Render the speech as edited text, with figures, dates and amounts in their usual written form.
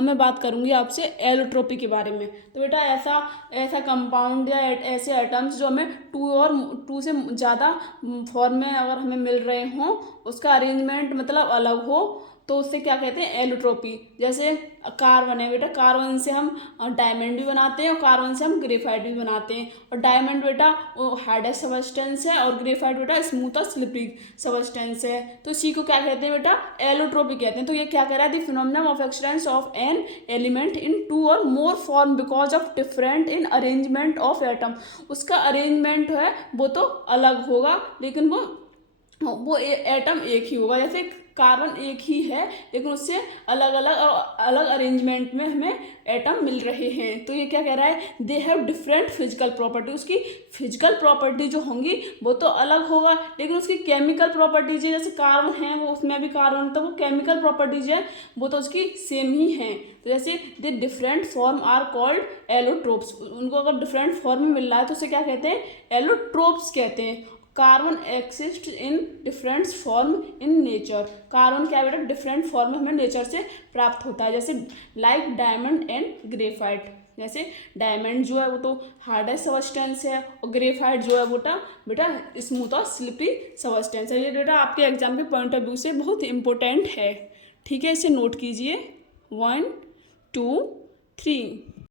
अब मैं बात करूँगी आपसे एलोट्रोपी के बारे में। तो बेटा ऐसा कंपाउंड या ऐसे एटम्स जो हमें टू से ज़्यादा फॉर्म में अगर हमें मिल रहे हों, उसका अरेंजमेंट मतलब अलग हो, तो उससे क्या कहते हैं, एलोट्रोपी। जैसे कार्बन है बेटा, कार्बन से हम डायमंड भी बनाते हैं और कार्बन से हम ग्रेफाइट भी बनाते हैं। और डायमंड बेटा वो हार्डेस्ट सब्सटेंस है और ग्रेफाइट बेटा स्मूथ और स्लिपरी सब्सटेंस है। तो इसी को क्या कहते हैं बेटा, एलोट्रोपी कहते हैं। तो ये क्या कह रहा है, the phenomenon of existence of an element in two or more form because of different in arrangement of atom. उसका अरेंजमेंट है वो तो अलग होगा, लेकिन वो एटम एक ही होगा। जैसे कार्बन एक ही है, लेकिन उससे अलग अलग अरेंजमेंट में हमें एटम मिल रहे हैं। तो ये क्या कह रहा है, they have different physical property. उसकी फिजिकल प्रॉपर्टी जो होंगी वो तो अलग होगा, लेकिन उसकी केमिकल प्रॉपर्टीज है, जैसे कार्बन है वो उसमें भी कार्बन, तो वो केमिकल प्रॉपर्टीज है वो तो उसकी सेम ही है। तो जैसे they different form are called allotropes. उनको अगर डिफरेंट फॉर्म में मिल रहा है तो उसे क्या कहते हैं, एलोट्रोप्स कहते हैं। Carbon exist in different form in nature. Carbon क्या बेटा, डिफरेंट फॉर्म हमें नेचर से प्राप्त होता है, जैसे लाइक डायमंड एंड ग्रेफाइट। जैसे डायमंड जो है वो तो हार्डेस्ट सब्सटेंस है और ग्रेफाइट जो है बेटा स्मूथ और स्लिपी सब्सटेंस है। ये बेटा आपके एग्जाम के पॉइंट ऑफ व्यू से बहुत इंपॉर्टेंट है। ठीक है, इसे नोट कीजिए 1 2 3।